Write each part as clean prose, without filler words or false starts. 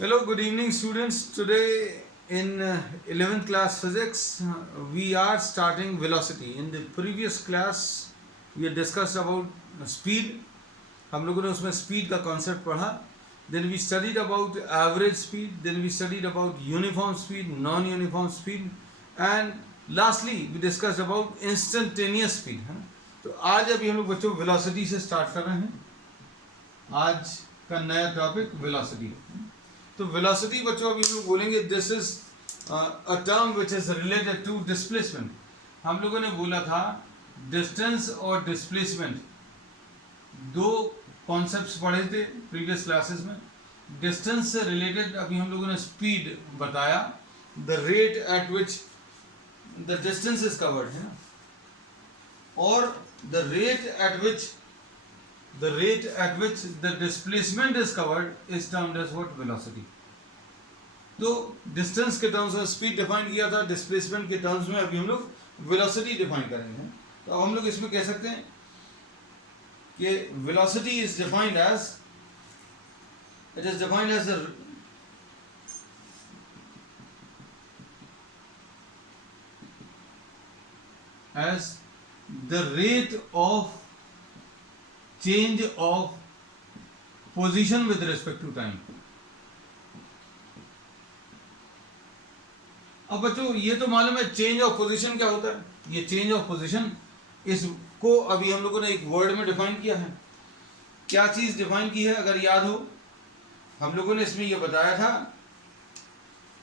Hello, good evening, students. Today in 11th class physics, we are starting velocity. In the previous class, we had discussed about speed. हम लोगों ने उसमें speed का concept पढ़ा. Then we studied about average speed. Then we studied about uniform speed, non-uniform speed, and lastly we discussed about instantaneous speed. है ना? तो आज अभी हम लोग बच्चों velocity से start कर रहे हैं. आज का नया टॉपिक velocity. तो वेलोसिटी बच्चों अभी हम लोग बोलेंगे this is a term which is related to displacement. हम लोगों ने बोला था डिस्टेंस और डिस्प्लेसमेंट दो कॉन्सेप्ट्स पढ़े थे प्रीवियस क्लासेस में. डिस्टेंस से रिलेटेड अभी हम लोगों ने स्पीड बताया, the rate at which the distance is covered है ना, और the rate at which the displacement is covered is termed as what? Velocity. तो डिस्टेंस के टर्म्स में स्पीड डिफाइन किया था, डिस्प्लेसमेंट के टर्म्स में अभी हम लोग वेलोसिटी डिफाइन करेंगे. तो अब हम लोग इसमें कह सकते हैं कि velocity is defined as the rate of change of position with respect to time. अब बच्चों ये तो मालूम है चेंज ऑफ पोजीशन क्या होता है. ये चेंज ऑफ पोजीशन, इसको अभी हम लोगों ने एक वर्ड में डिफाइन किया है. क्या चीज डिफाइन की है अगर याद हो, हम लोगों ने इसमें ये बताया था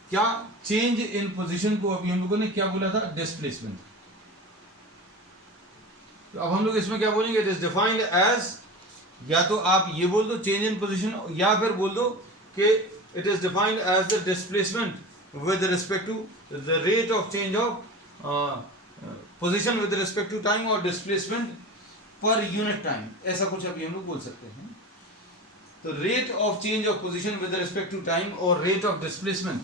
क्या चेंज इन पोजीशन को अभी हम लोगों ने क्या बोला था? डिस्प्लेसमेंट. तो अब हम लोग इसमें क्या बोलेंगे? इट इज डिफाइंड एज, या तो आप ये बोल दो चेंज इन पोजीशन, या फिर बोल दो कि it is defined as the displacement with respect to the rate of change of position with respect to time or displacement per unit time. ऐसा कुछ अभी हम लोग बोल सकते हैं. तो rate of change of position with respect to time और rate of displacement,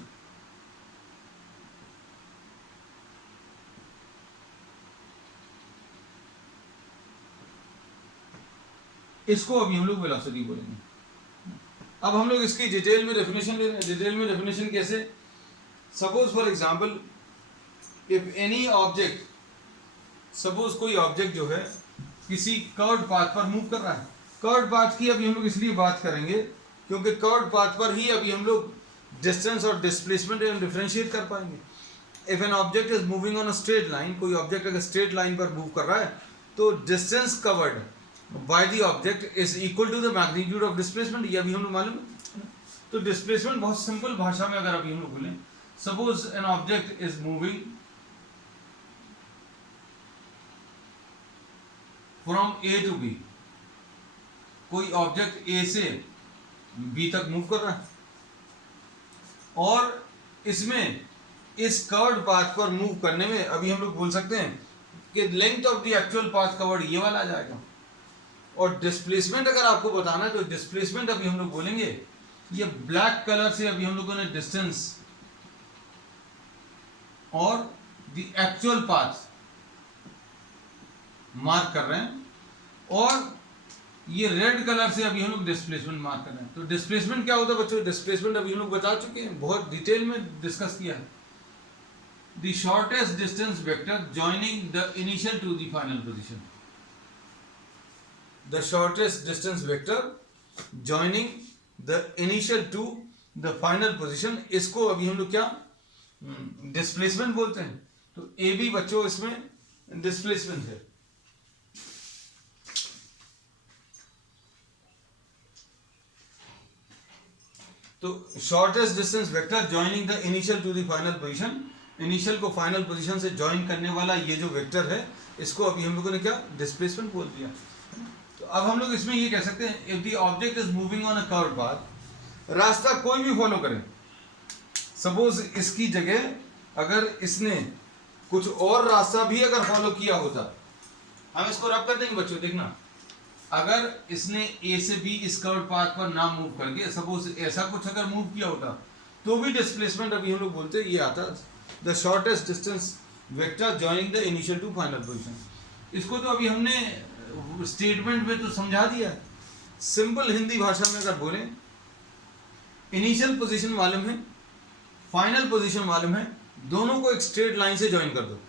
इसको अभी हम लोग वेलोसिटी बोलेंगे. अब हम लोग इसकी डिटेल में डेफिनेशन ले रहे हैं. डिटेल में डेफिनेशन कैसे? Suppose for example if any object, suppose कोई ऑब्जेक्ट जो है किसी कर्व्ड पाथ पर मूव कर रहा है. कर्व्ड पाथ की अभी हम लोग इसलिए बात करेंगे क्योंकि कर्व्ड पाथ पर ही अभी हम लोग डिस्टेंस और डिस्प्लेसमेंट डिफरेंशिएट कर पाएंगे. If an object is moving on a straight line, कोई ऑब्जेक्ट अगर स्ट्रेट लाइन पर मूव कर रहा है तो distance covered by the object is equal to the magnitude of displacement. ये अभी हम लोग मालूम है. तो डिस्प्लेसमेंट बहुत सिंपल भाषा में अगर अभी हम लोग बोलें, suppose an object is moving from A to B. कोई ऑब्जेक्ट A से B तक मूव कर रहा है और इसमें इस कर्व्ड पाथ पर मूव करने में अभी हम लोग बोल सकते हैं कि length of the actual path covered ये वाला आ जाएगा. और डिस्प्लेसमेंट अगर आपको बताना है तो डिस्प्लेसमेंट अभी हम लोग बोलेंगे, ये ब्लैक कलर से अभी हम लोगों ने डिस्टेंस और द एक्चुअल पाथ मार्क कर रहे हैं, और ये रेड कलर से अभी हम लोग डिस्प्लेसमेंट मार्क कर रहे हैं. तो डिस्प्लेसमेंट क्या होता है बच्चों? डिस्प्लेसमेंट अभी हम लोग बता चुके हैं, बहुत डिटेल में डिस्कस किया है. The shortest distance vector joining the initial to the final position. The shortest distance vector joining the initial to the final position, इसको अभी हम लोग क्या डिस्प्लेसमेंट बोलते हैं. तो ए बी बच्चों इसमें डिस्प्लेसमेंट है. तो shortest distance vector joining the initial to the final position, initial को फाइनल पोजीशन से जॉइन करने वाला ये जो वेक्टर है, इसको अभी हम लोगों ने क्या डिस्प्लेसमेंट बोल दिया. तो अब हम लोग इसमें ये कह सकते हैं if the object is moving on a curved path, रास्ता कोई भी फॉलो करें, सपोज इसकी जगह अगर इसने कुछ और रास्ता भी अगर फॉलो किया होता, हम इसको रब कर देंगे बच्चों. देखना, अगर इसने ए से बी इस कर्व्ड पाथ पर ना मूव करके सपोज ऐसा कुछ अगर मूव किया होता तो भी डिस्प्लेसमेंट अभी हम लोग बोलते ये आता the shortest distance vector joining the initial to final position. इसको तो अभी हमने स्टेटमेंट में तो समझा दिया. सिंपल हिंदी भाषा में अगर बोलें इनिशियल पोजीशन मालूम है, फाइनल पोजीशन मालूम है, दोनों को एक स्ट्रेट लाइन से ज्वाइन कर दो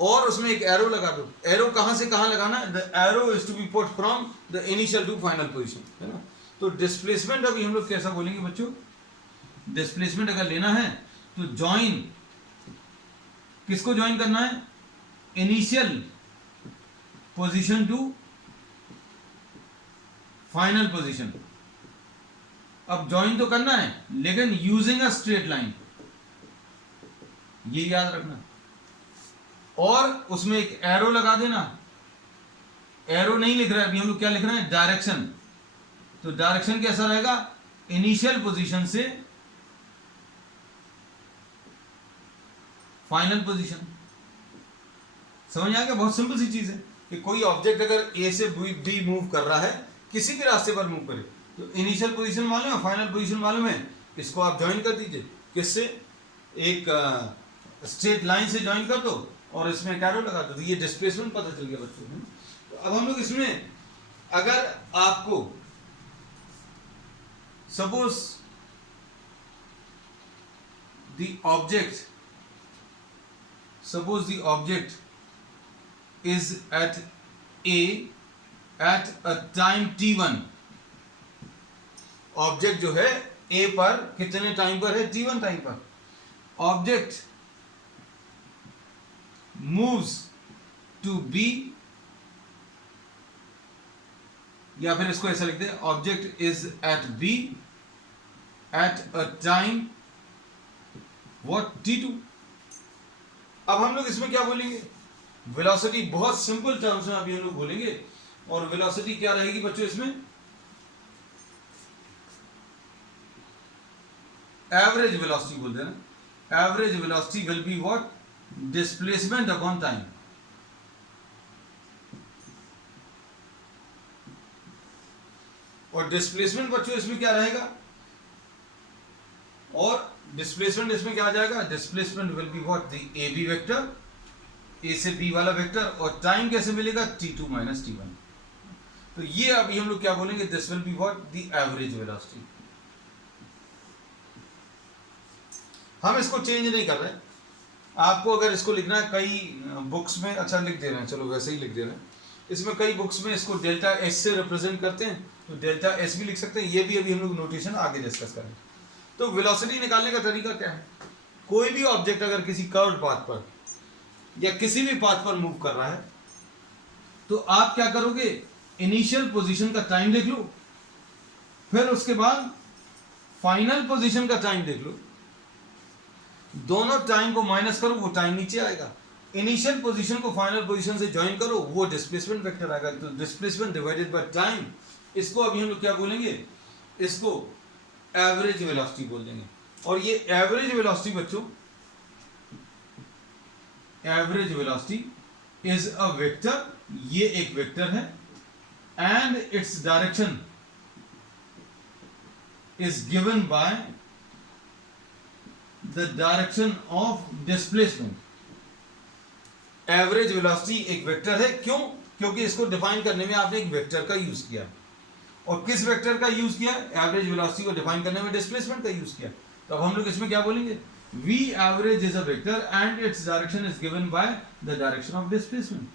और उसमें एक एरो लगा दो। एरो कहां से कहां लगाना है? The arrow is to be put from the initial to final position, है ना। तो डिस्प्लेसमेंट अभी हम लोग कैसा बोलेंगे बच्चों? डिस्प्लेसमेंट अगर लेना है तो ज्वाइन, किसको ज्वाइन करना है? Initial position to final position. अब ज्वाइन तो करना है लेकिन यूजिंग अ स्ट्रेट लाइन, ये याद रखना। और उसमें एक एरो लगा देना। एरो नहीं लिख रहा है अभी हम लोग, क्या लिख रहे हैं? डायरेक्शन। तो डायरेक्शन कैसा रहेगा? इनिशियल पोजीशन से फाइनल पोजीशन। समझ आ गया? बहुत सिंपल सी चीज है कि कोई ऑब्जेक्ट अगर ए से बी मूव कर रहा है, किसी भी रास्ते पर मूव करे, तो इनिशियल पोजीशन मालूम है, फाइनल पोजीशन मालूम है, इसको आप ज्वाइन कर दीजिए। किससे? एक स्ट्रेट लाइन से ज्वाइन कर दो और इसमें एरो लगा दो, तो ये डिस्प्लेसमेंट पता चल गया बच्चों को। तो अब हम लोग इसमें अगर आपको suppose the object is at A at a time t1। Object जो है A पर कितने टाइम पर है? t1 टाइम पर। ऑब्जेक्ट मूव्स टू B, या फिर इसको ऐसा लिखते हैं, object is at B at a time what t2। अब हम लोग इसमें क्या बोलेंगे? वेलोसिटी बहुत सिंपल टर्म्स में अभी हम लोग बोलेंगे। और वेलोसिटी क्या रहेगी बच्चों इसमें? एवरेज वेलोसिटी बोलते हैं ना। Average velocity will be what? Displacement upon time. और डिस्प्लेसमेंट बच्चों इसमें क्या रहेगा? और डिस्प्लेसमेंट इसमें क्या आ जाएगा? Displacement will be what? The A B vector, A से बी वाला वेक्टर। और टाइम कैसे मिलेगा? t2 minus t1। तो ये अभी हम लोग क्या बोलेंगे? This will be what? The average velocity. हम इसको चेंज नहीं कर रहे। आपको अगर इसको लिखना है, कई बुक्स में अच्छा लिख दे रहे हैं, चलो वैसे ही लिख दे रहे हैं। इसमें कई बुक्स में इसको डेल्टा एस से रिप्रेजेंट करते हैं, तो डेल्टा एस भी लिख सकते हैं। ये भी अभी हम लोग नोटेशन आगे डिस्कस करेंगे। तो वेलोसिटी निकालने का तरीका क्या है? कोई भी ऑब्जेक्ट अगर किसी कर्व्ड पाथ पर या किसी भी पाथ पर मूव कर रहा है, तो आप क्या करोगे? इनिशियल पोजीशन का टाइम देख लो, फिर उसके बाद फाइनल पोजीशन का टाइम देख लो, दोनों टाइम को माइनस करो, वो टाइम नीचे आएगा। इनिशियल पोजीशन को फाइनल पोजीशन से ज्वाइन करो, वो डिस्प्लेसमेंट वेक्टर आएगा। तो डिस्प्लेसमेंट डिवाइडेड बाय टाइम, इसको अभी हम लोग क्या बोलेंगे? इसको एवरेज वेलोसिटी बोल देंगे। और ये एवरेज वेलोसिटी बच्चों, average velocity is a vector, ये एक वेक्टर है, and its direction is given by the direction of displacement. Average velocity एक वेक्टर है, क्यों? क्योंकि इसको डिफाइन करने में आपने एक वेक्टर का यूज किया। और किस वेक्टर का यूज किया? एवरेज वेलोसिटी को डिफाइन करने में डिस्प्लेसमेंट का यूज किया। तो अब हम लोग इसमें क्या बोलेंगे? V average is a vector and its direction is given by the direction of displacement,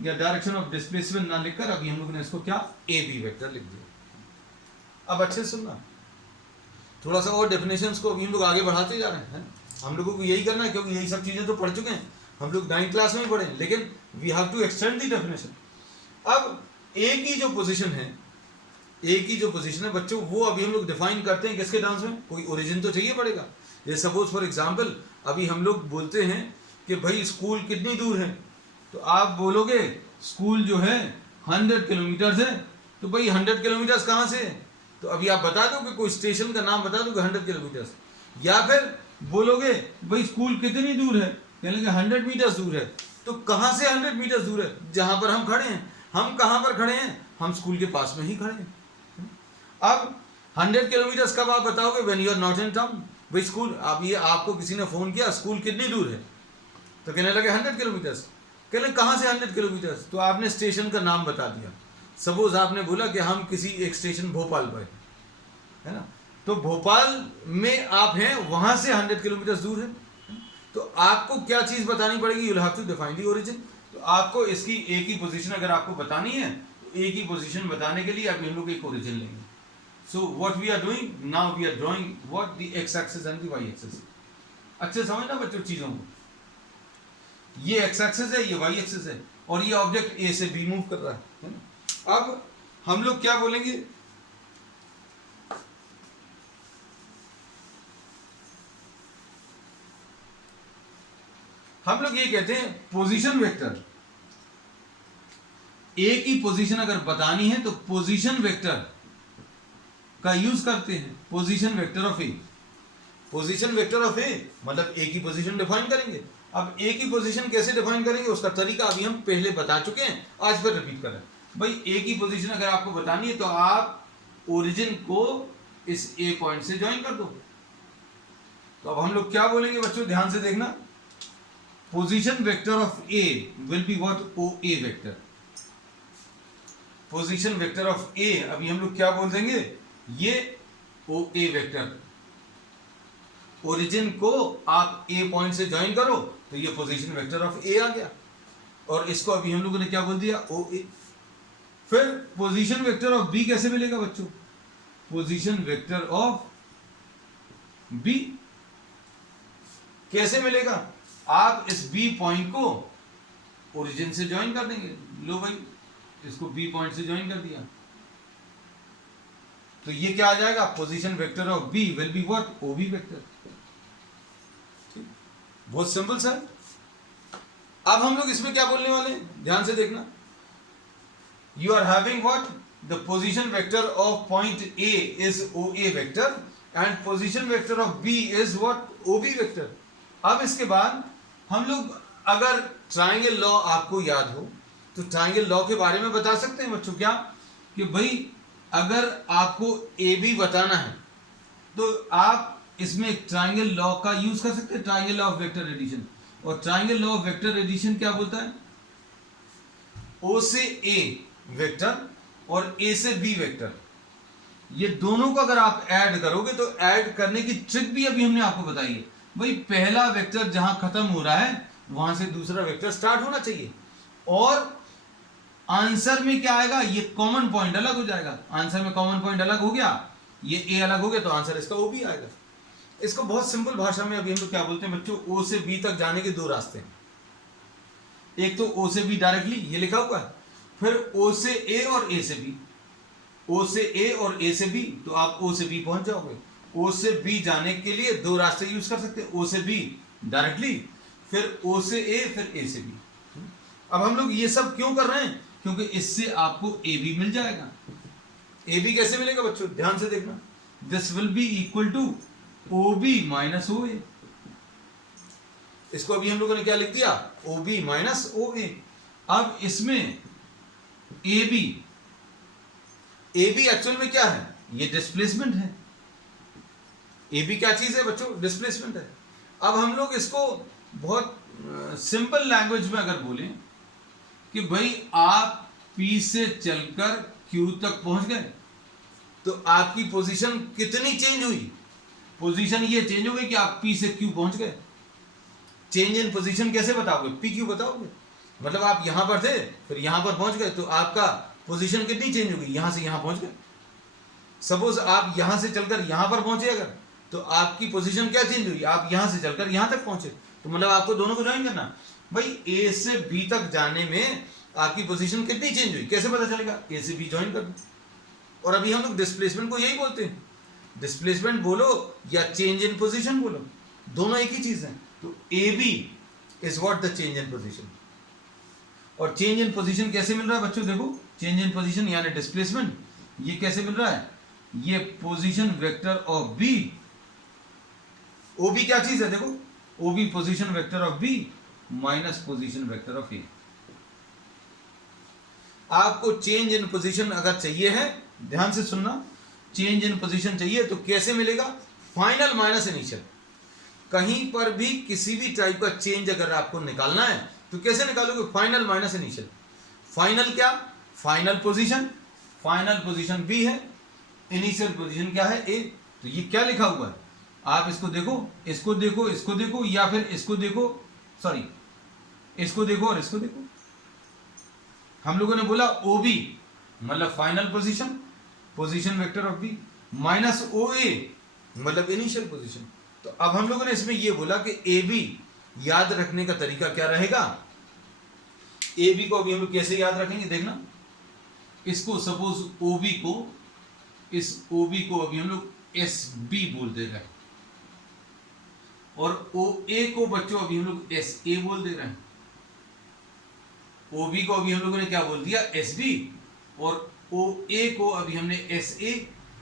या direction of displacement ना लिखकर अभी हम लोग ने इसको क्या? A B वेक्टर लिख दिया। अब अच्छे से सुनना, थोड़ा सा और डेफिनेशंस को अभी हम लोग आगे बढ़ाते जा रहे हैं। हम लोगों को यही करना है, क्योंकि यही सब चीजें तो पढ़ चुके हैं हम लोग 9th क्लास में ही पढ़े, लेकिन we have to extend the definition. अब A की जो पोजीशन है, A की जो पोजीशन है बच्चों, वो अभी हम लोग डिफाइन करते हैं किसके टर्म्स में? कोई ओरिजिन तो चाहिए पड़ेगा। ये सपोज फॉर एग्जाम्पल अभी हम लोग बोलते हैं कि भाई स्कूल कितनी दूर है, तो आप बोलोगे स्कूल जो है 100 किलोमीटर है। तो भाई 100 किलोमीटर कहाँ से है? तो अभी आप बता दो कि कोई स्टेशन का नाम बता दो कि 100 किलोमीटर, या फिर बोलोगे भाई स्कूल कितनी दूर है, कहने लगे 100 मीटर्स दूर है। तो कहाँ से 100 मीटर्स दूर है? जहाँ पर हम खड़े हैं। हम कहाँ पर खड़े हैं? हम स्कूल के पास में ही खड़े हैं। अब 100 किलोमीटर कब आप बताओगे? When you are not in town. भाई स्कूल, आप ये आपको किसी ने फोन किया, स्कूल कितनी दूर है, तो कहने लगे 100 किलोमीटर। कहने कहाँ से 100 किलोमीटर? तो आपने स्टेशन का नाम बता दिया। सपोज आपने बोला कि हम किसी एक स्टेशन भोपाल पर, है ना। तो भोपाल में आप हैं, वहां से 100 किलोमीटर दूर है, तो आपको क्या चीज बतानी पड़ेगी? You have to define the origin. तो आपको इसकी ए की पोजीशन अगर आपको बतानी है, तो ए की पोजीशन बताने के लिए आप हम लोग एक ओरिजिन लेंगे। So what we are doing now, we are drawing what the x axis and the y axis. अच्छे समझना बच्चों चीजों को, ये एक्स एक्सिस है, ये वाई एक्सिस है, और ये ऑब्जेक्ट ए से बी मूव कर रहा है ना? अब हम लोग क्या बोलेंगे, हम लोग ये कहते हैं पोजीशन वेक्टर। ए की पोजीशन अगर बतानी है तो पोजीशन वेक्टर का यूज करते हैं, position vector of A. Position vector of A मतलब ए की पोजीशन डिफाइन करेंगे। अब ए की पोजीशन कैसे डिफाइन करेंगे उसका तरीका अभी हम पहले बता चुके हैं, आज फिर रिपीट कर रहे हैं। भाई ए की पोजीशन अगर आपको बतानी है तो आप ओरिजिन को इस ए पॉइंट से ज्वाइन कर दो। तो अब हम लोग क्या बोलेंगे बच्चों, ध्यान से देखना, position vector of A will be what, O A vector. Position vector of A अभी हम लोग क्या बोल देंगे, ये ओ ए वेक्टर। ओरिजिन को आप ए पॉइंट से ज्वाइन करो तो ये पोजीशन वेक्टर ऑफ ए आ गया, और इसको अभी हम लोगों ने क्या बोल दिया, ओ ए। फिर पोजीशन वेक्टर ऑफ बी कैसे मिलेगा बच्चों, पोजीशन वेक्टर ऑफ बी कैसे मिलेगा, आप इस बी पॉइंट को ओरिजिन से ज्वाइन कर देंगे। लो भाई, इसको बी पॉइंट से ज्वाइन कर दिया, तो ये क्या आ जाएगा, position vector of B will be what, O B vector. बहुत सिंपल सर। अब हम लोग इसमें क्या बोलने वाले हैं, ध्यान से देखना, you are having what, the position vector of point A is O A vector and position vector of B is what, O B vector. अब इसके बाद हम लोग अगर ट्राइंगल लॉ आपको याद हो तो ट्राइंगल लॉ के बारे में बता सकते हैं बच्चों, क्या कि भाई अगर आपको ए बी बताना है तो आप इसमें ट्राइंगल लॉ का यूज कर सकते हैं, triangle law of vector addition. और triangle law of vector addition क्या बोलता है, ओ से ए वेक्टर और ए से बी वेक्टर, ये दोनों को अगर आप ऐड करोगे तो ऐड करने की ट्रिक भी अभी हमने आपको बताई है। भाई पहला वेक्टर जहां खत्म हो रहा है वहां से दूसरा वेक्टर स्टार्ट होना चाहिए, और आंसर में क्या आएगा, ये कॉमन पॉइंट अलग हो जाएगा। आंसर में कॉमन पॉइंट अलग हो गया, ये ए अलग हो गया, तो आंसर इसका ओ बी आएगा। इसको बहुत सिंपल भाषा में अभी हम लोग क्या बोलते हैं बच्चों, ओ से बी तक जाने के दो रास्ते हैं। एक तो ओ से बी डायरेक्टली, ये लिखा हुआ है, फिर ओ से ए और ए से बी। ओ से ए और ए से बी, तो आप ओ से बी पहुंच जाओगे। ओ से बी जाने के लिए दो रास्ते यूज कर सकते हैं, ओ से बी डायरेक्टली, फिर ओ से ए, फिर ए से बी। अब हम लोग ये सब क्यों कर रहे हैं, क्योंकि इससे आपको ए बी मिल जाएगा। ए बी कैसे मिलेगा बच्चों, ध्यान से देखना, this will be equal to O B minus O A. इसको अभी हम लोगों ने क्या लिख दिया, ओ बी माइनस ओ ए। अब इसमें ए बी एक्चुअल में क्या है, ये डिस्प्लेसमेंट है। ए बी क्या चीज है बच्चों, डिस्प्लेसमेंट है। अब हम लोग इसको बहुत सिंपल लैंग्वेज में अगर बोलें कि भाई आप P से चलकर Q तक पहुंच गए, तो आपकी पोजीशन कितनी चेंज हुई, पोजीशन ये चेंज हो गई कि आप P से Q पहुंच गए। चेंज इन पोजीशन कैसे बताओगे, PQ बताओगे। मतलब आप यहां पर थे, फिर यहां पर पहुंच गए, तो आपका पोजीशन कितनी चेंज हो गई, यहां से यहां पहुंच गए। सपोज आप यहां से चलकर यहां पर पहुंचे अगर, तो आपकी पोजीशन क्या चेंज हुई, आप यहां से चलकर यहां तक पहुंचे, तो मतलब आपको दोनों को ज्वाइन करना। भाई ए से बी तक जाने में आपकी पोजीशन कितनी चेंज हुई, कैसे पता चलेगा, ए से बी ज्वाइन कर दो। और अभी हम लोग डिस्प्लेसमेंट को यही बोलते हैं, डिस्प्लेसमेंट बोलो या चेंज इन पोजीशन बोलो, दोनों एक ही चीज है। तो A B is what, the change in position. और चेंज इन पोजीशन कैसे मिल रहा है बच्चों, देखो चेंज इन पोजीशन यानी डिस्प्लेसमेंट, ये कैसे मिल रहा है, ये position vector of B, O B क्या चीज है, देखो O B position vector of B minus position vector of A. आपको चेंज इन पोजीशन अगर चाहिए है, ध्यान से सुनना, चेंज इन पोजीशन चाहिए तो कैसे मिलेगा, फाइनल माइनस इनिशियल। कहीं पर भी किसी भी टाइप का चेंज अगर आपको निकालना है तो कैसे निकालोगे, फाइनल माइनस इनिशियल। फाइनल क्या, फाइनल पोजीशन बी है, इनिशियल पोजीशन क्या है, ए। तो ये क्या लिखा हुआ है, आप इसको देखो, इसको देखो, इसको देखो, या फिर इसको देखो, सॉरी इसको देखो और इसको देखो। हम लोगों ने बोला OB मतलब final position, position vector of B, minus OA मतलब इनिशियल पोजीशन। तो अब हम लोगों ने इसमें यह बोला कि AB याद रखने का तरीका क्या रहेगा। AB को अभी हम लोग कैसे याद रखेंगे देखना, इसको सपोज OB को, इस OB को अभी हम लोग SB बोल दे रहे हैं, और OA को बच्चों अभी हम लोग SA बोल दे रहे हैं। OB को अभी हम लोगों ने क्या बोल दिया, SB, और OA को अभी हमने SA,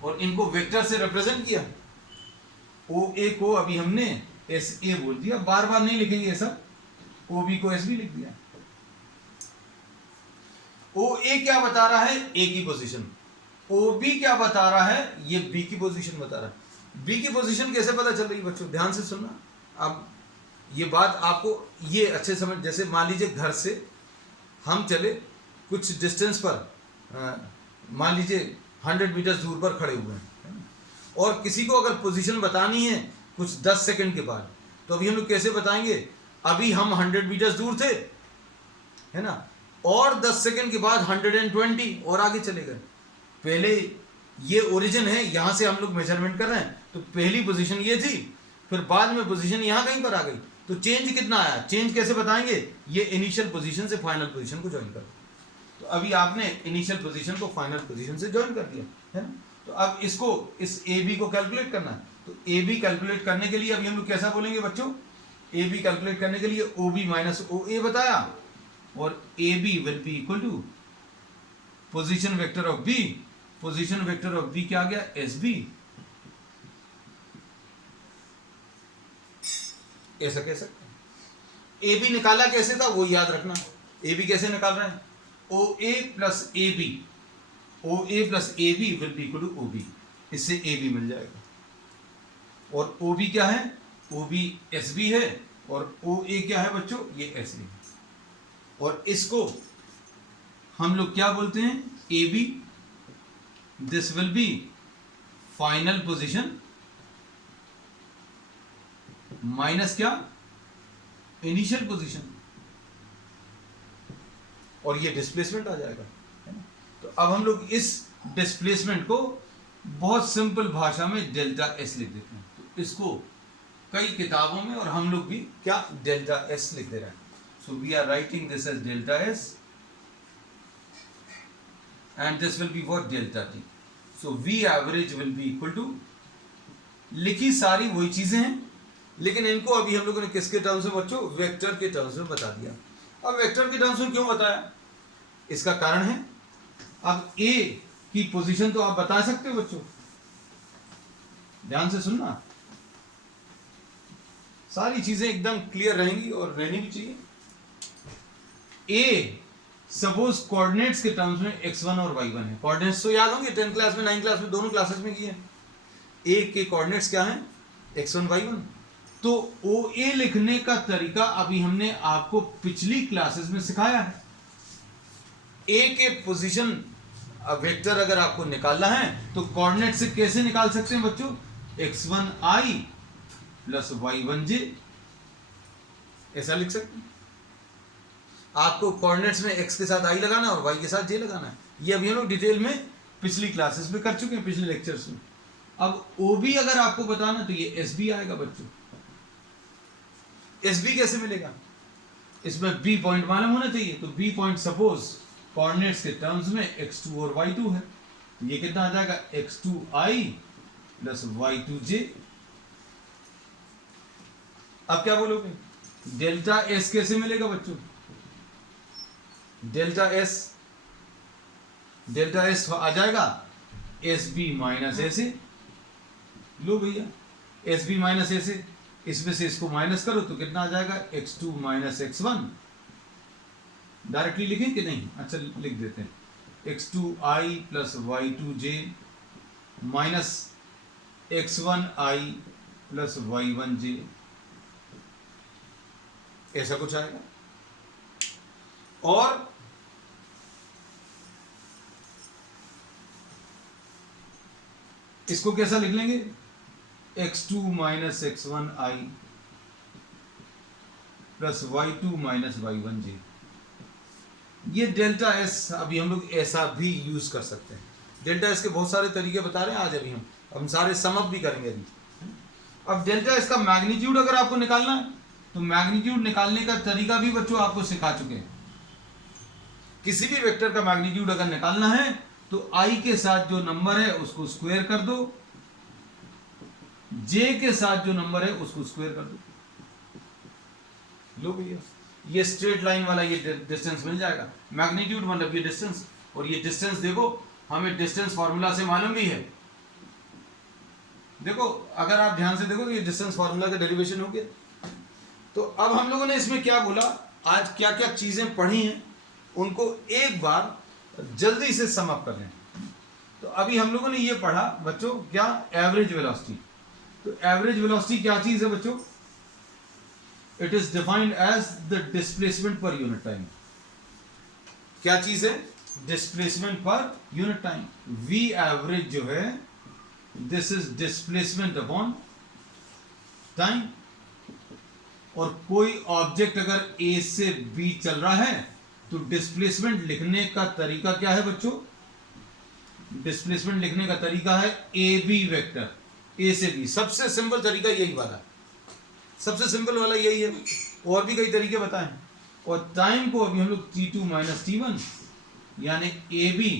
और इनको वेक्टर से रिप्रेजेंट किया। OA को अभी हमने SA बोल दिया, बार बार नहीं लिखेंगे ये सब, OB को SB लिख दिया। OA क्या बता रहा है, A की पोजीशन, OB क्या बता रहा है, ये B की पोजीशन बता रहा है। B की पोजीशन कैसे पता चल रही है बच्चों, ध्यान से सुनना। अब ये बात आपको ये अच्छे समझ, जैसे मान लीजिए घर से हम चले कुछ डिस्टेंस पर, मान लीजिए 100 मीटर दूर पर खड़े हुए हैं, और किसी को अगर पोजीशन बतानी है कुछ 10 सेकंड के बाद, तो अभी हम लोग कैसे बताएंगे, अभी हम 100 मीटर दूर थे, है ना, और 10 सेकंड के बाद 120 और आगे चले गए। पहले ये ओरिजिन है, यहां से हम लोग मेजरमेंट कर रहे हैं, तो पहली पोजीशन ये थी, फिर बाद में पोजीशन यहां कहीं पर आ गई, तो चेंज कितना आया, चेंज कैसे बताएंगे, ये इनिशियल पोजीशन से फाइनल पोजीशन को ज्वाइन कर। तो अभी आपने इनिशियल पोजीशन को फाइनल पोजीशन से ज्वाइन कर दिया है ना। तो अब इसको, इस AB को कैलकुलेट करना है, तो AB कैलकुलेट करने के लिए अभी हम लोग कैसा बोलेंगे बच्चों, AB कैलकुलेट करने के लिए OB माइनस OA बताया, और AB will be equal to position vector of B, position vector of B क्या आ गया, SB। ऐसा कह सकते हैं। AB निकाला कैसे था वो याद रखना, AB कैसे निकाल रहे हैं, OA plus AB, OA plus AB will be equal to OB, इससे AB मिल जाएगा। और OB क्या है, OB SB है, और OA क्या है बच्चों, ये SB। और इसको हम लोग क्या बोलते हैं, AB, this will B final position minus क्या, इनिशियल पोजीशन, और ये डिस्प्लेसमेंट आ जाएगा, है ना। तो अब हम लोग इस डिस्प्लेसमेंट को बहुत सिंपल भाषा में डेल्टा S लिख देते हैं। तो इसको कई किताबों में और हम लोग भी क्या डेल्टा S लिख दे रहे हैं। So we are writing this as delta S, and this will be what, delta T. So V average will be equal to, लिखी सारी वही चीजें हैं, लेकिन इनको अभी हम लोगों ने किसके टर्म्स में बच्चों, वेक्टर के टर्म्स में बता दिया। अब वेक्टर के टर्म्स में क्यों बताया, इसका कारण है, अब A की पोजीशन तो आप बता सकते हो बच्चों, ध्यान से सुनना, सारी चीजें एकदम क्लियर रहेंगी और रहनी भी चाहिए। A सपोज कोऑर्डिनेट्स के टर्म्स में x1 और y1 है, कोऑर्डिनेट्स तो याद होंगे 10th क्लास में, 9th क्लास में, दोनों क्लासेस में किए हैं। A के कोऑर्डिनेट्स क्या हैं, x1 y1। तो OA लिखने का तरीका अभी हमने आपको पिछली क्लासेस में सिखाया है। A के पोजीशन वेक्टर अगर आपको निकालना है तो कोऑर्डिनेट से कैसे निकाल सकते हैं बच्चों, x1i प्लस y1j, ऐसा लिख सकते हैं। आपको कोऑर्डिनेट्स में x के साथ i लगाना है और y के साथ j लगाना है। ये अभी हम लोग डिटेल में पिछली क्लासेस में कर चुके हैं, पिछले लेक्चर्स में। अब OB अगर आपको बताना तो ये SB आएगा बच्चों। SB कैसे मिलेगा, इसमें B पॉइंट मालूम होना चाहिए, तो B पॉइंट सपोज कोऑर्डिनेट्स के टर्म्स में x2 और y2 है, तो ये कितना आ जाएगा, x2i प्लस y2j। अब क्या बोलोगे, डेल्टा S कैसे मिलेगा बच्चों, डेल्टा S आ जाएगा SB माइनस SA। लो भैया, SB माइनस SA, इसमें से इसको माइनस करो तो कितना आ जाएगा, x2 माइनस x1। डायरेक्टली लिखें कि नहीं, अच्छा लिख देते हैं, x2i plus y2j minus x1i plus y1j, ऐसा कुछ आएगा। और इसको कैसा लिख लेंगे, x2 minus x1 i plus y2 minus y1 j। ये डेल्टा एस अभी हम लोग ऐसा भी यूज कर सकते हैं। डेल्टा एस के बहुत सारे तरीके बता रहे हैं आज। अभी हम सारे समअप भी करेंगे अभी। अब डेल्टा एस का मैग्नीट्यूड अगर आपको निकालना है तो मैग्नीट्यूड निकालने का तरीका भी बच्चों आपको सिखा चुके हैं। किसी भी वेक्टर का मैग्नीट्यूड अगर निकालना है तो आई के साथ जो नंबर है उसको स्क्वायर कर दो, जे के साथ जो नंबर है उसको स्क्वायर कर दो। लो भैया, ये स्ट्रेट लाइन वाला ये डिस्टेंस मिल जाएगा। मैग्नीट्यूड मतलब ये डिस्टेंस, और ये डिस्टेंस देखो हमें डिस्टेंस फार्मूला से मालूम भी है। देखो अगर आप ध्यान से देखो तो ये डिस्टेंस फार्मूला का डेरिवेशन हो गया। तो अब हम लोगों ने इसमें क्या बोला, आज क्या क्या चीजें पढ़ी हैं उनको एक बार जल्दी से सम अप कर लें। तो अभी हम लोगों ने ये पढ़ा बच्चों क्या, एवरेज वेलोसिटी। तो एवरेज वेलोसिटी क्या चीज है बच्चों? It is defined as the displacement per unit time. क्या चीज है? Displacement per unit time. V average जो है this is displacement upon time. और कोई ऑब्जेक्ट अगर ए से बी चल रहा है तो डिस्प्लेसमेंट लिखने का तरीका क्या है बच्चों? डिस्प्लेसमेंट लिखने का तरीका है ए बी वेक्टर, ए से बी। सबसे सिंपल तरीका यही वाला, सबसे सिंपल वाला यही है। और भी कई तरीके बताएं। और टाइम को अभी हम लोग t2 माइनस t1 यानी A B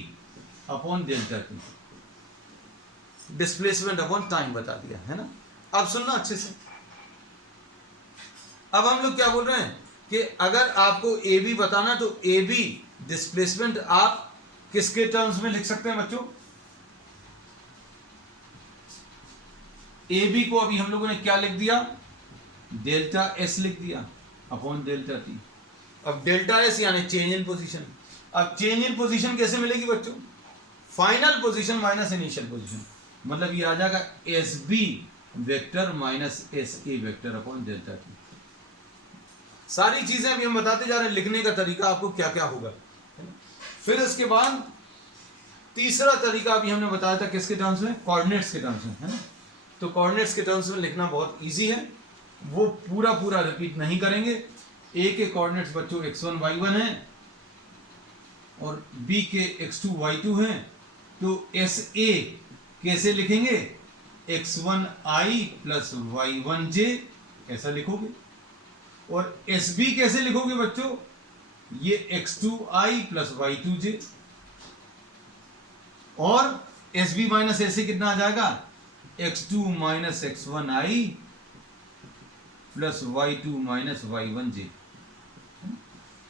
upon delta t, displacement upon time बता दिया है ना। अब सुनना अच्छे से। अब हम लोग क्या बोल रहे हैं कि अगर आपको ए बी बताना तो ए बी डिस्प्लेसमेंट आप किसके टर्म्स में लिख सकते हैं बच्चों? ए बी को अभी हम लोगों ने क्या लिख दिया? डेल्टा एस लिख दिया अपॉन डेल्टा टी। अब डेल्टा एस यानी चेंज इन पोजीशन। अब चेंज इन पोजीशन कैसे मिलेगी बच्चों? Final position minus initial position, मतलब ये आ जाएगा S B vector minus S A vector upon delta t. सारी चीजें अभी हम बताते जा रहे हैं, लिखने का तरीका आपको क्या क्या होगा। फिर इसके बाद तीसरा तरीका अभी हमने बताया था किसके टर्म्स में? कोऑर्डिनेट्स के टर्म्स में, है ना। तो कोऑर्डिनेट्स के टर्म्स में लिखना बहुत इजी है, वो पूरा पूरा रिपीट नहीं करेंगे। ए के कोऑर्डिनेट्स बच्चों x1 y1 है और बी के x2 y2 हैं। तो एस ए कैसे लिखेंगे? x1 i plus y1 j ऐसा लिखोगे। और एस बी कैसे लिखोगे बच्चों? ये x2 i plus y2 j। और एस बी माइनस ऐसे कितना आ जाएगा? x2 minus x1 i plus y2 minus y1 j।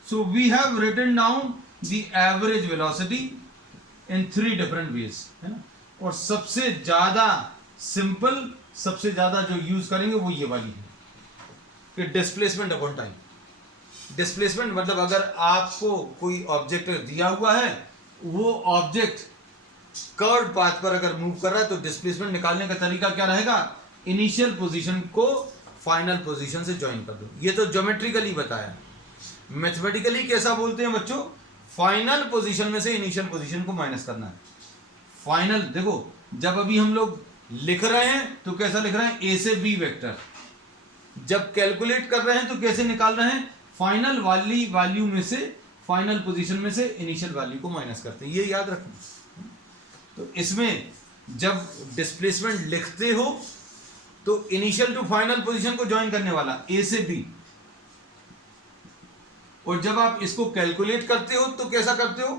So we have written down the average velocity in 3 different ways, है ना। और सबसे ज्यादा सिंपल, सबसे ज्यादा जो यूज करेंगे वो ये वाली है कि डिस्प्लेसमेंट अपॉन टाइम। डिस्प्लेसमेंट मतलब अगर आपको कोई ऑब्जेक्ट दिया हुआ है, वो ऑब्जेक्ट कर्व्ड पाथ पर अगर मूव कर रहा है तो डिस्प्लेसमेंट निकालने का तरीका क्या रहेगा? इनिशियल पोजीशन को फाइनल पोजीशन से ज्वाइन कर दो। ये तो ज्योमेट्रिकली बताया। मैथमेटिकली कैसा बोलते हैं बच्चों? फाइनल पोजीशन में से इनिशियल पोजीशन को माइनस करना है। फाइनल देखो, जब अभी हम लोग लिख रहे हैं तो कैसा लिख रहे हैं? ए से बी वेक्टर। जब कैलकुलेट कर रहे हैं तो कैसे निकाल रहे हैं? फाइनल वाली वैल्यू में से, फाइनल पोजीशन में से इनिशियल वैल्यू को माइनस करते हैं। ये याद रखना। तो इसमें जब डिस्प्लेसमेंट लिखते हो तो इनिशियल टू फाइनल पोजीशन को ज्वाइन करने वाला ए से बी। और जब आप इसको कैलकुलेट करते हो तो कैसा करते हो?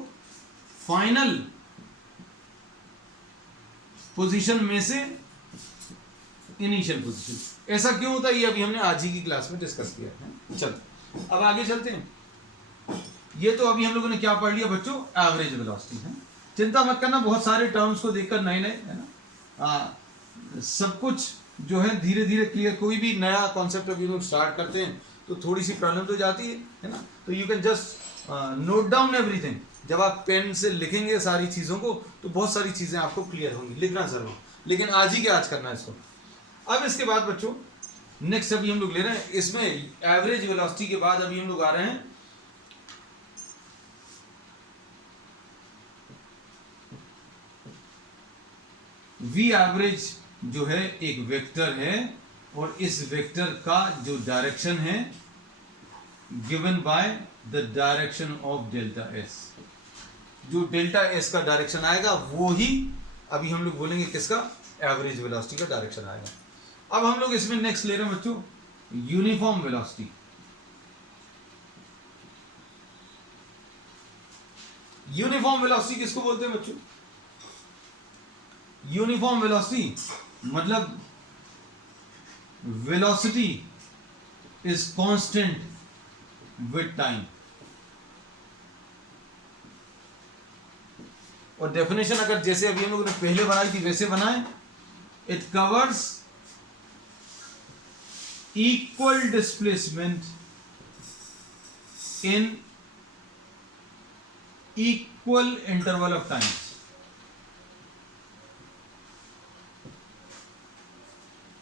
फाइनल पोजीशन में से इनिशियल पोजीशन। ऐसा क्यों होता है ये अभी हमने आज ही की क्लास में डिस्कस किया है। चलो अब आगे चलते हैं। ये तो अभी हम लोगों ने क्या पढ़ लिया बच्चों? एवरेज वेलोसिटी है। चिंता मत करना, बहुत सारे टर्म्स को देखकर नए नए, है ना, सब कुछ जो है धीरे धीरे क्लियर। कोई भी नया कॉन्सेप्ट अभी लोग स्टार्ट करते हैं तो थोड़ी सी प्रॉब्लम तो जाती है ना। तो you can just note down everything. जब आप पेन से लिखेंगे सारी चीज़ों को तो बहुत सारी चीज़ें आपको क्लियर होंगी। लिखना जरूर, लेकिन आज ही के आज करना है इसको। अब इसके बाद बच्चों नेक्स्ट अभी हम लोग ले रहे हैं, इसमें एवरेज वेलोसिटी के बाद अभी हम लोग आ रहे हैं वी एवरेज जो है एक वेक्टर है और इस वेक्टर का जो डायरेक्शन है given by the direction of delta S. जो डेल्टा एस का डायरेक्शन आएगा वो ही अभी हम लोग बोलेंगे किसका, एवरेज वेलोसिटी का डायरेक्शन आएगा। अब हम लोग इसमें नेक्स्ट ले रहे हैं बच्चों यूनिफॉर्म वेलोसिटी। यूनिफॉर्म वेलोसिटी किसको बोलते हैं बच्चों? यूनिफॉर्म वेलोसिटी मतलब velocity is constant with time. और डेफिनेशन अगर जैसे अभी हम लोगों ने पहले बनाई थी वैसे बनाए, it covers equal displacement in equal interval of time.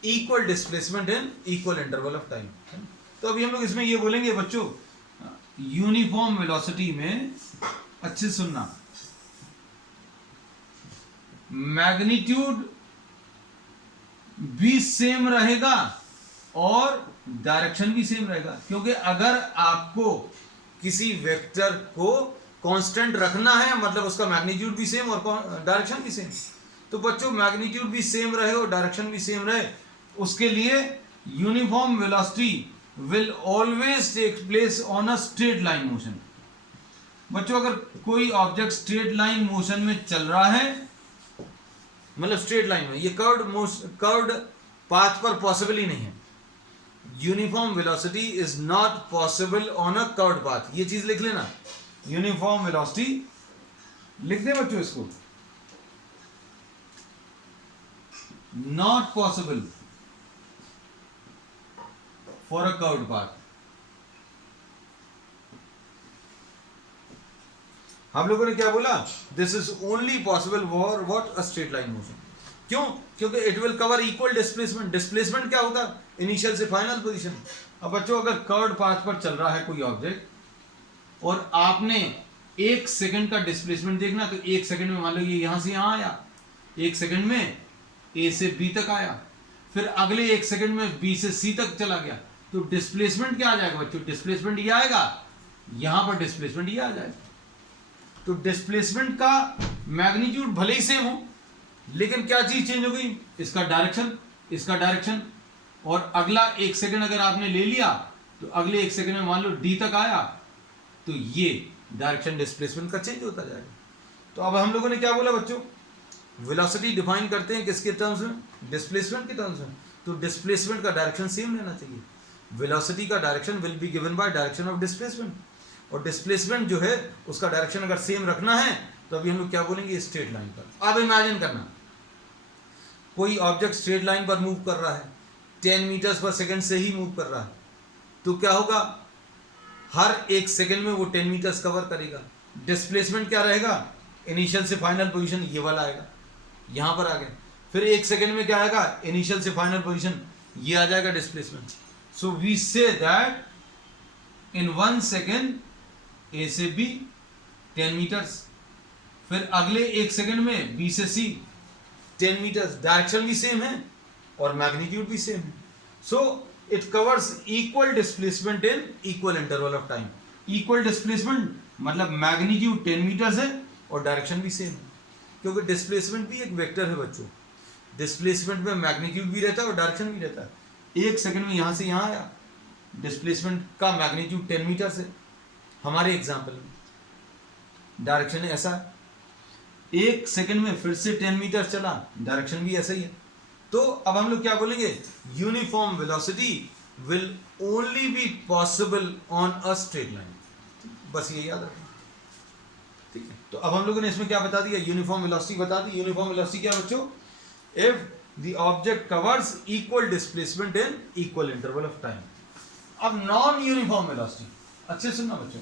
Equal displacement in equal interval of time. तो अभी हम लोग इसमें ये बोलेंगे बच्चों यूनिफॉर्म वेलोसिटी में, अच्छे सुनना, मैग्नीट्यूड भी सेम रहेगा और डायरेक्शन भी सेम रहेगा। क्योंकि अगर आपको किसी वेक्टर को कांस्टेंट रखना है मतलब उसका मैग्नीट्यूड भी सेम और डायरेक्शन भी सेम। तो बच्चों मैग्नीट्यूड भी सेम रहे और डायरेक्शन भी सेम रहे, उसके लिए uniform velocity will always take place on a straight line motion. बच्चों अगर कोई ऑब्जेक्ट स्ट्रेट लाइन मोशन में चल रहा है, मतलब स्ट्रेट लाइन में, ये कर्व्ड पाथ पर पॉसिबल ही नहीं है। Uniform velocity is not possible on a curved path. ये चीज लिख लेना, यूनिफॉर्म वेलोसिटी लिख दे बच्चों इसको, not possible for a curved path. हम लोगों ने क्या बोला, this is only possible for what, a straight line motion. क्यों? क्योंकि it will cover equal displacement. Displacement क्या होता है? इनिशियल से फाइनल पोजीशन। अब बच्चों अगर कर्व्ड पाथ पर चल रहा है कोई ऑब्जेक्ट और आपने एक सेकंड का डिस्प्लेसमेंट देखना, तो एक सेकंड में मान लो ये यहां से यहां आया, एक सेकंड में ए से बी तक आया, फिर अगले एक सेकंड में बी से सी तक चला गया, तो डिस्प्लेसमेंट क्या आ जाएगा बच्चों? डिस्प्लेसमेंट ये आएगा, यहां पर डिस्प्लेसमेंट ये आ जाएगा। तो डिस्प्लेसमेंट का मैग्नीट्यूड भले ही सेम हो, लेकिन क्या चीज चेंज हो गई? इसका डायरेक्शन, इसका डायरेक्शन। और अगला एक सेकंड अगर आपने ले लिया तो अगले एक सेकंड में मान लो डी तक आया, तो ये डायरेक्शन डिस्प्लेसमेंट का चेंज होता जाएगा। तो अब हम लोगों ने क्या बोला बच्चों, वेलोसिटी डिफाइन करते हैं किसके टर्म्स में? डिस्प्लेसमेंट के टर्म्स में। तो डिस्प्लेसमेंट का डायरेक्शन सेम रहना चाहिए। वेलोसिटी का direction will be given by direction of displacement, और डिस्प्लेसमेंट जो है उसका डायरेक्शन अगर सेम रखना है तो अभी हम लोग क्या बोलेंगे, स्ट्रेट लाइन पर। अब इमेजिन करना कोई ऑब्जेक्ट स्ट्रेट लाइन पर मूव कर रहा है, 10 मीटर्स पर सेकंड से ही मूव कर रहा है, तो क्या होगा, हर एक सेकंड में वो 10 मीटर्स कवर करेगा। डिस्प्लेसमेंट क्या रहेगा? इनिशियल से फाइनल पोजीशन ये वाला आएगा, यहां पर आ गया। फिर एक सेकंड में क्या आएगा? इनिशियल से फाइनल पोजीशन ये आ जाएगा displacement. So we say that in 1 second A से बी 10 मीटर्स, फिर अगले एक सेकंड में बी से सी 10 मीटर्स। डायरेक्शन भी सेम है और मैग्नीट्यूड भी सेम है। So it covers equal displacement in equal interval of time. Equal displacement मतलब मैग्नीट्यूड 10 मीटर्स है और डायरेक्शन भी सेम है, क्योंकि डिस्प्लेसमेंट भी एक वेक्टर है बच्चों। डिस्प्लेसमेंट में मैग्नीट्यूड भी रहता है और डायरेक्शन भी रहता है। एक सेकंड में यहां से यहां आया, डिस्प्लेसमेंट का मैग्नीट्यूड 10 मीटर्स है हमारे एग्जाम्पल में, डायरेक्शन ऐसा है। एक सेकंड में फिर से 10 मीटर चला, डायरेक्शन भी ऐसा ही है। तो अब हम लोग क्या बोलेंगे, uniform velocity will only be possible on a straight line. बस ये याद रखना, ठीक है। तो अब हम लोगों ने इसमें क्या बता दिया, यूनिफॉर्म वेलोसिटी बता दी। यूनिफॉर्म वेलोसिटी क्या बच्चों, if the object covers equal displacement in equal interval of time. अब नॉन यूनिफॉर्म वेलोसिटी, अच्छे सुनना बच्चों,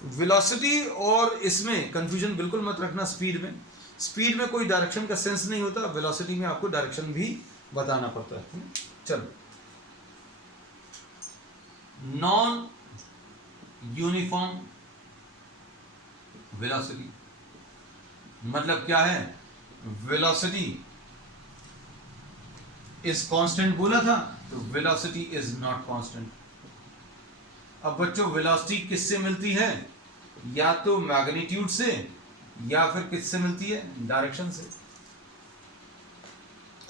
वेलोसिटी और इसमें कंफ्यूजन बिल्कुल मत रखना। स्पीड में कोई डायरेक्शन का सेंस नहीं होता, वेलोसिटी में आपको डायरेक्शन भी बताना पड़ता है। चलो, नॉन यूनिफॉर्म वेलोसिटी मतलब क्या है, वेलोसिटी इज कांस्टेंट बोला था, तो वेलोसिटी इज नॉट कांस्टेंट। अब बच्चों वेलोसिटी किससे मिलती है, या तो मैग्नीट्यूड से या फिर किससे मिलती है, डायरेक्शन से।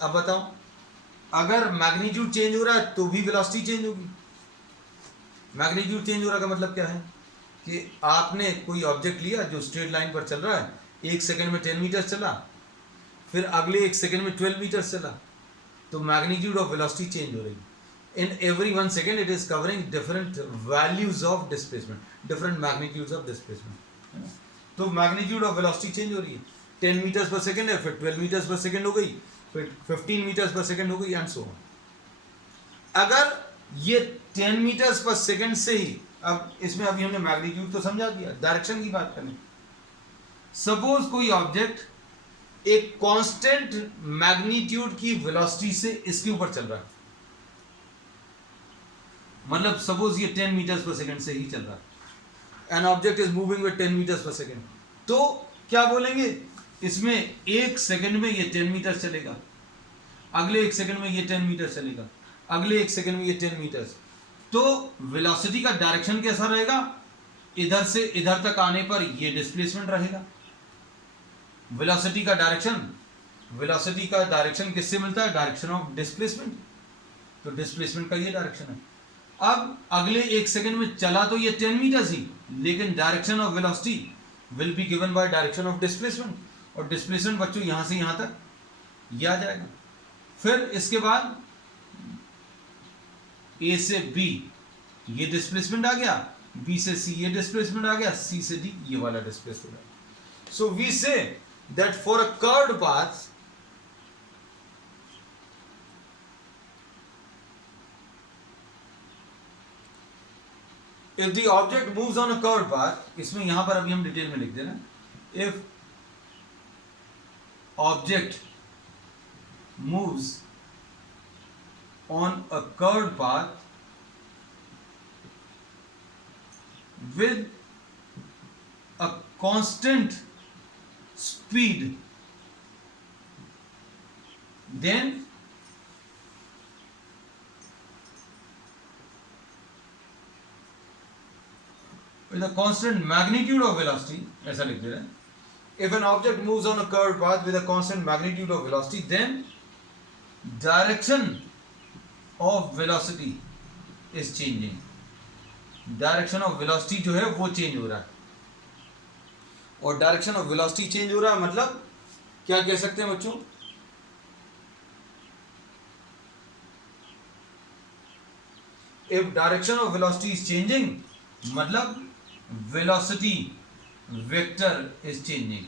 अब बताओ, अगर मैग्नीट्यूड चेंज हो रहा है तो भी वेलोसिटी चेंज होगी। मैग्नीट्यूड चेंज हो रहा का मतलब क्या है कि आपने कोई ऑब्जेक्ट लिया जो स्ट्रेट लाइन पर चल रहा है, 1 सेकंड में 10 मीटर चला, फिर अगले 1 सेकंड में 12 मीटर चला, तो मैग्नीट्यूड ऑफ वेलोसिटी चेंज हो रही है। In every 1 second it is covering different values of displacement, different magnitudes of displacement। तो मैग्नीट्यूड ऑफ वेलोसिटी चेंज हो रही है, 10 मीटर्स पर सेकंड है, फिर 12 मीटर्स पर सेकंड हो गई, फिर 15 मीटर्स पर सेकंड हो गई, एंड सो ऑन। अगर ये 10 मीटर्स पर सेकंड से ही, अब इसमें अभी हमने मैग्नीट्यूड तो समझा दिया, डायरेक्शन की बात करें। सपोज कोई ऑब्जेक्ट एक कांस्टेंट मैग्नीट्यूड की वेलोसिटी से इसके ऊपर चल रहा है, मतलब सपोज ये 10 मीटर्स पर सेकंड से ही चल रहा है, an object is moving with 10 metres per second, तो क्या बोलेंगे, इसमें 1 सेकंड में ये 10 मीटर चलेगा, अगले 1 सेकंड में ये 10 मीटर चलेगा, अगले 1 सेकंड में ये 10 मीटर्स। तो वेलोसिटी का डायरेक्शन कैसा रहेगा, इधर से इधर तक आने पर ये डिस्प्लेसमेंट रहेगा। वेलोसिटी का डायरेक्शन किससे मिलता है, डायरेक्शन ऑफ डिस्प्लेसमेंट, तो डिस्प्लेसमेंट का ये डायरेक्शन है। अब अगले 1 सेकंड में चला तो ये 10 मीटर्स ही, लेकिन direction of velocity will be given by direction of displacement, और डिस्प्लेसमेंट बच्चों यहां से यहां तक ये आ जाएगा। फिर इसके बाद ए से बी ये डिस्प्लेसमेंट आ गया, बी से सी ये डिस्प्लेसमेंट आ गया, सी से डी ये वाला डिस्प्लेसमेंट आ गया। So we say that for a curved path, if the object moves on a curved path, इसमें यहां पर अभी हम डिटेल में लिख देना, if object moves on a curved path with a constant speed, then with a constant magnitude of velocity, ऐसा लिख दे रहे हैं, if an object moves on a curved path with a constant magnitude of velocity, then direction of velocity is changing, direction of velocity जो है वो change हो रहा है। और डायरेक्शन ऑफ वेलोसिटी चेंज हो रहा है मतलब क्या कह सकते हैं बच्चों, if direction of velocity is changing मतलब velocity vector is changing,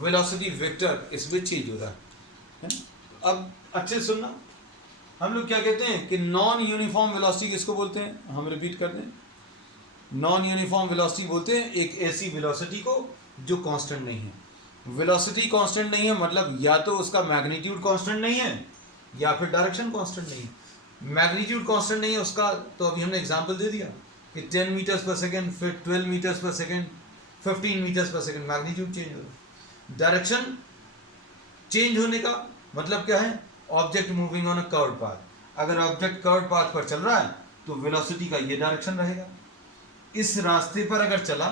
velocity vector इसमें चेंज हो रहा है। अब अच्छे से सुनना, हम लोग क्या कहते हैं कि नॉन यूनिफॉर्म वेलोसिटी किसको बोलते हैं, हम रिपीट कर दें, नॉन यूनिफॉर्म वेलोसिटी बोलते हैं एक ऐसी वेलोसिटी को जो कांस्टेंट नहीं है। वेलोसिटी कांस्टेंट नहीं है मतलब या तो उसका मैग्नीट्यूड कांस्टेंट नहीं है या फिर डायरेक्शन कांस्टेंट नहीं है। मैग्नीट्यूड कांस्टेंट नहीं है उसका, तो अभी हमने एग्जांपल दे दिया कि 10 मीटर्स पर सेकंड, फिर 12 metres per second, 15 metres per second, magnitude change हो रहा है। डायरेक्शन चेंज होने का मतलब क्या है, object moving on a curved path, अगर ऑब्जेक्ट कर्व्ड पाथ पर चल रहा है तो वेलोसिटी का ये डायरेक्शन रहेगा। इस रास्ते पर अगर चला,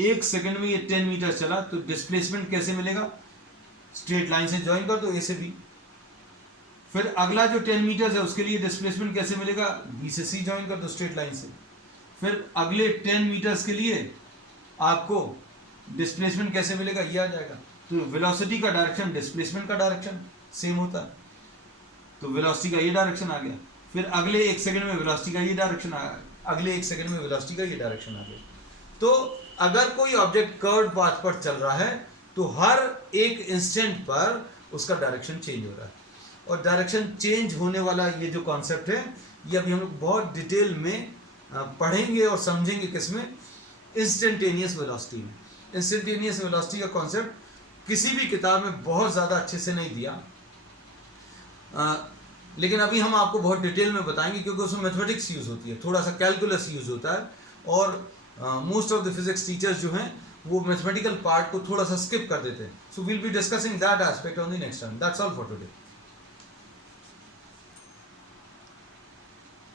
1 सेकंड में ये 10 मीटर चला, तो डिस्प्लेसमेंट कैसे मिलेगा, स्ट्रेट लाइन से ज्वाइन कर दो, ए से बी। फिर अगला जो 10 मीटर्स है उसके लिए डिस्प्लेसमेंट कैसे मिलेगा, बी से सी ज्वाइन कर दो स्ट्रेट लाइन से। फिर अगले 10 मीटर्स के लिए आपको डिस्प्लेसमेंट कैसे मिलेगा, ये आ जाएगा। तो वेलोसिटी का डायरेक्शन डिस्प्लेसमेंट का डायरेक्शन सेम होता है, तो वेलोसिटी का ये डायरेक्शन आ गया। फिर अगले 1 सेकंड में वेलोसिटी का ये डायरेक्शन आ गया, अगले 1 सेकंड में वेलोसिटी का ये डायरेक्शन आ गया। तो अगर कोई ऑब्जेक्ट कर्व्ड पाथ पर चल रहा है तो हर एक इंस्टेंट पर उसका डायरेक्शन चेंज हो रहा है। और डायरेक्शन चेंज होने वाला ये जो कॉन्सेप्ट है, ये अभी हम लोग बहुत डिटेल में पढ़ेंगे और समझेंगे किसमें, इंस्टेंटेनियस वेलोसिटी में। इंस्टेंटेनियस वेलोसिटी का कॉन्सेप्ट किसी भी किताब में बहुत ज़्यादा अच्छे से नहीं दिया, लेकिन अभी हम आपको बहुत डिटेल में बताएंगे क्योंकि उसमें मैथमेटिक्स यूज़ होती है, थोड़ा सा कैलकुलस यूज़ होता है, और most of the physics teachers जो हैं वो मैथमेटिकल पार्ट को थोड़ा सा स्किप कर देते हैं. So we'll be discussing that aspect on the next time. That's all for today.